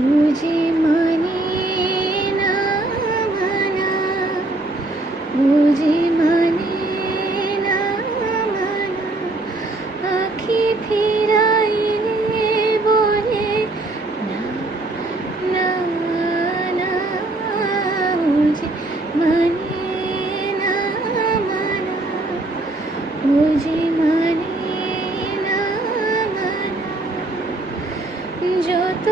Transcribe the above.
বুঝি মানে না মানা, বুঝি মানে না মানা, আঁখি ফিরাইলে বলে না না না, বুঝি মানে না মানা, বুঝি মানে না মানা। যত